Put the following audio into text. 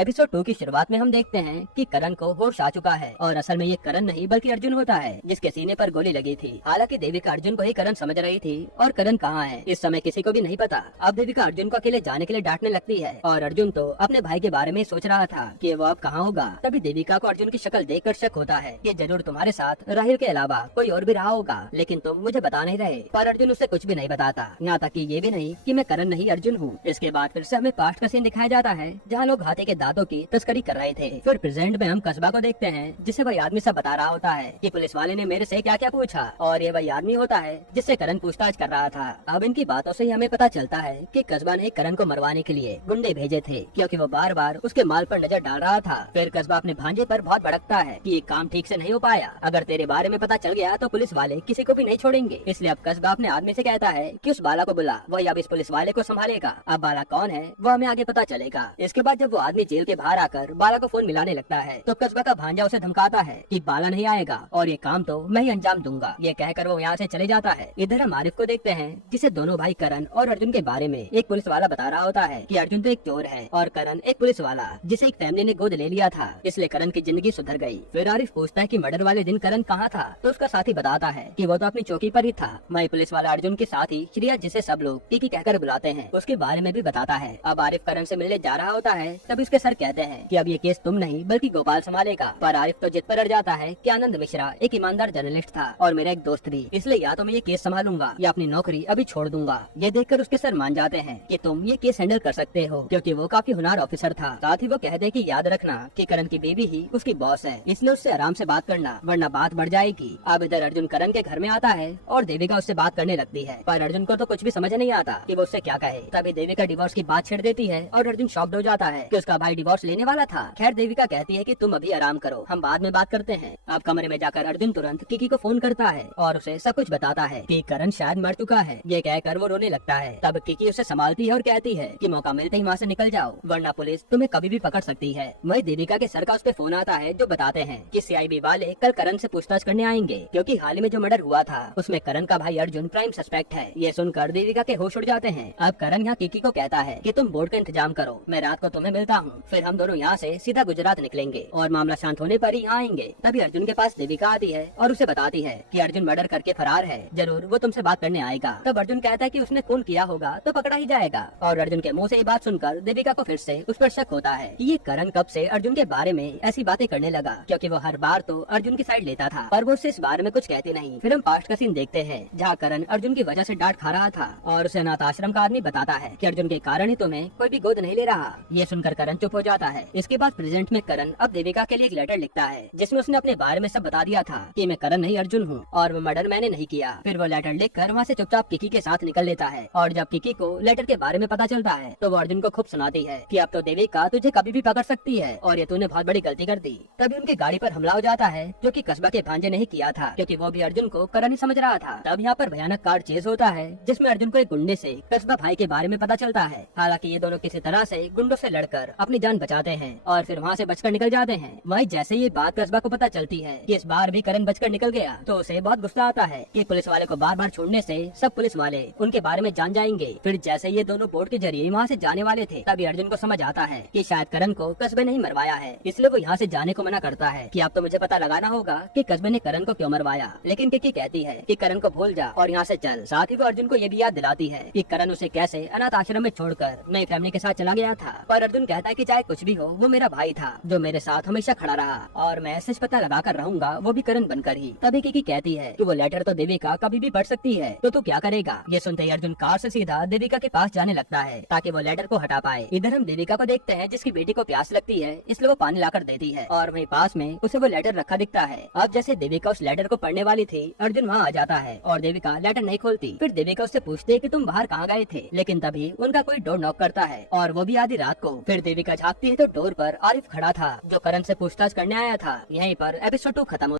Episode 2 की शुरुआत में हम देखते हैं कि करण को होश आ चुका है और असल में ये करण नहीं बल्कि अर्जुन होता है जिसके सीने पर गोली लगी थी। हालांकि देविका अर्जुन को ही करण समझ रही थी और करण कहाँ है इस समय किसी को भी नहीं पता। अब देविका अर्जुन को अकेले जाने के लिए डांटने लगती है और अर्जुन तो अपने भाई के बारे में सोच रहा था कि वो अब कहाँ होगा। तभी देविका को अर्जुन की शक्ल देखकर शक होता है कि जरूर तुम्हारे साथ राहिल के अलावा कोई और भी रहा होगा, लेकिन तुम मुझे बता नहीं रहे। पर अर्जुन उससे कुछ भी नहीं बताता, यहाँ तक कि ये भी नहीं कि मैं करण नहीं अर्जुन हूँ। इसके बाद फिर से हमें पास्ट का सीन दिखाया जाता है जहाँ लोग हाथी के दांतों की तस्करी कर रहे थे। फिर प्रेजेंट में हम कस्बा को देखते हैं जिसे वही आदमी सब बता रहा होता है कि पुलिस वाले ने मेरे से क्या क्या पूछा और ये वही आदमी होता है जिससे करण पूछताछ कर रहा था। अब इनकी बातों से ही हमें पता चलता है कि कस्बा ने करण को मरवाने के लिए गुंडे भेजे थे क्योंकि वो बार बार उसके माल पर नजर डाल रहा था। फिर कस्बा अपने भांजे पर बहुत भड़कता है कि ये काम ठीक से नहीं हो पाया, अगर तेरे बारे में पता चल गया तो पुलिस वाले किसी को भी नहीं छोड़ेंगे। इसलिए अब कस्बा अपने आदमी से कहता है कि उस बाला को बुला, वही अब इस पुलिस वाले को संभालेगा। अब बाला कौन है वो हमें आगे पता चलेगा। इसके बाद जब वो आदमी जेल के बाहर आकर बाला को फोन मिलाने लगता है तो कस्बा का भांजा उसे धमकाता है कि बाला नहीं आएगा और ये काम तो मैं ही अंजाम दूंगा। ये कहकर वो यहाँ से चले जाता है। इधर हम आरिफ को देखते हैं जिसे दोनों भाई करण और अर्जुन के बारे में एक पुलिस वाला बता रहा होता है कि अर्जुन तो एक चोर है और करण एक पुलिस वाला जिसे एक फैमिली ने गोद ले लिया था, इसलिए करण की जिंदगी सुधर गई। फिर आरिफ पूछता है कि मर्डर वाले दिन करण कहाँ था तो उसका साथी बताता है कि वो तो अपनी चौकी पर ही था। वही पुलिस वाला अर्जुन के साथ ही श्रिया जिसे सब लोग टीकी कहकर बुलाते हैं उसके बारे में भी बताता है। अब आरिफ करण से मिलने जा रहा होता है तब उसके सर कहते हैं कि अब ये केस तुम नहीं बल्कि गोपाल संभालेगा। पर आरिफ तो जिद पर अड़ जाता है कि आनंद मिश्रा एक ईमानदार जर्नलिस्ट था और मेरा एक दोस्त भी, इसलिए या तो मैं ये केस संभालूंगा या अपनी नौकरी अभी छोड़ दूंगा। ये देखकर उसके सर मान जाते हैं कि तुम ये केस हैंडल कर सकते हो क्योंकि वो काफी होनहार ऑफिसर था। साथ ही वो कहते कि याद रखना कि करण की बेबी ही उसकी बॉस है, इसलिए उससे आराम से बात करना वरना बात बढ़ जाएगी। अब इधर अर्जुन करण के घर में आता है और देविका उससे बात करने लगती है, पर अर्जुन को तो कुछ भी समझ नहीं आता कि वो उससे क्या कहे। तभी देविका डिवोर्स की बात छेड़ देती है और अर्जुन शॉक्ड हो जाता है कि उसका भाई डिवोर्स लेने वाला था। खैर देविका कहती है कि तुम अभी आराम करो, हम बाद में बात करते हैं। अब कमरे में जाकर अर्जुन तुरंत किकी को फोन करता है और उसे सब कुछ बताता है कि करण शायद मर चुका है। ये कहकर वो रोने लगता है। तब किकी उसे संभालती है और कहती है कि मौका मिलते ही वहाँ से निकल जाओ वरना पुलिस तुम्हें कभी भी पकड़ सकती है। वही देविका के सर का उस पे फोन आता है जो बताते हैं कि सीआईबी वाले कल करण से पूछताछ करने आएंगे क्योंकि हाल ही में जो मर्डर हुआ था उसमें करण का भाई अर्जुन प्राइम सस्पेक्ट है। ये सुनकर देविका के होश उड़ जाते हैं। अब करण यहाँ किकी को कहता है कि तुम बोर्ड का इंतजाम करो, मैं रात को तुम्हें मिलता हूँ, फिर हम दोनों यहाँ से सीधा गुजरात निकलेंगे और मामला शांत होने पर ही आएंगे। तभी अर्जुन के पास देविका आती है और उसे बताती है कि अर्जुन मर्डर करके फरार है, जरूर वो तुमसे बात करने आएगा। तब अर्जुन कहता है कि उसने खून किया होगा तो पकड़ा ही जाएगा। और अर्जुन के मुंह से ये बात सुनकर देविका को फिर से उस पर शक होता है कि ये करण कब से अर्जुन के बारे में ऐसी बातें करने लगा, क्योंकि वो हर बार तो अर्जुन की साइड लेता था पर वो उससे इस बारे में कुछ कहती नहीं। फिर हम पास्ट का सीन देखते हैं जहाँ करण अर्जुन की वजह से डांट खा रहा था और उसे अनाथ आश्रम का आदमी बताता है कि अर्जुन के कारण ही तुम्हें कोई भी गोद नहीं ले रहा। ये सुनकर करण चुप हो जाता है। इसके बाद प्रेजेंट में करण अब देविका के लिए एक लेटर लिखता है जिसमें उसने अपने बारे में सब बता दिया था कि मैं करण नहीं अर्जुन हूँ और वो मर्डर मैंने नहीं किया। फिर वो लेटर लिखकर वहाँ से चुपचाप किकी के साथ निकल लेता है और जब किकी को लेटर के बारे में पता चलता है तो वो अर्जुन को खूब सुनाती है कि अब तो देविका तुझे कभी भी पकड़ सकती है और ये तूने बहुत बड़ी गलती कर दी। तभी उनकी गाड़ी पर हमला हो जाता है जो कि कस्बा के भांजे नहीं किया था क्योंकि वो भी अर्जुन को करण ही समझ रहा था। तब यहाँ पर भयानक कार चेज होता है जिसमें अर्जुन को एक गुंडे से कस्बा भाई के बारे में पता चलता है। हालांकि ये दोनों किसी तरह से गुंडों से लड़कर अपनी जान बचाते हैं और फिर वहाँ से बचकर निकल जाते हैं। वही जैसे ये बात कस्बा को पता चलती है कि इस बार भी करण बचकर निकल गया तो उसे बहुत गुस्सा आता है कि पुलिस वाले को बार बार छोड़ने से सब पुलिस वाले उनके बारे में जान जाएंगे। फिर जैसे ये दोनों बोट के जरिए वहाँ से जाने वाले थे तभी अर्जुन को समझ आता है कि शायद करण को कस्बे ने ही मरवाया है, इसलिए वो यहाँ से जाने को मना करता है कि अब तो मुझे पता लगाना होगा कि कस्बे ने करण को क्यों मरवाया। लेकिन किकी कहती है कि करण को भूल जा और यहाँ से चल। साथ ही वो अर्जुन को ये भी याद दिलाती है कि करण उसे कैसे अनाथ आश्रम में छोड़कर नई फैमिली के साथ चला गया था। पर अर्जुन कहता है कि चाहे कुछ भी हो वो मेरा भाई था जो मेरे साथ हमेशा खड़ा रहा और मैं सच पता लगा कर रहूंगा, वो भी करण बनकर ही। तभी किकी कहती है कि वो लेटर तो देविका कभी भी पढ़ सकती है तो तू क्या करेगा। ये सुनते ही अर्जुन कार से सीधा देविका के पास जाने लगता है ताकि वो लेटर को हटा पाए। इधर हम देविका को देखते हैं जिसकी बेटी को प्यास लगती है इसलिए वो पानी लाकर देती है और वहीं पास में उसे वो लेटर रखा दिखता है। अब जैसे देविका उस लेटर को पढ़ने वाली थी अर्जुन वहाँ आ जाता है और देविका लेटर नहीं खोलती। फिर देविका उससे पूछती है कि तुम बाहर कहाँ गए थे, लेकिन तभी उनका कोई डोर नॉक करता है और वो भी आधी रात को। फिर देविका झाँकती है तो डोर पर आरिफ खड़ा था जो करण से पूछताछ करने आया था। यहीं पर एपिसोड 2 खत्म।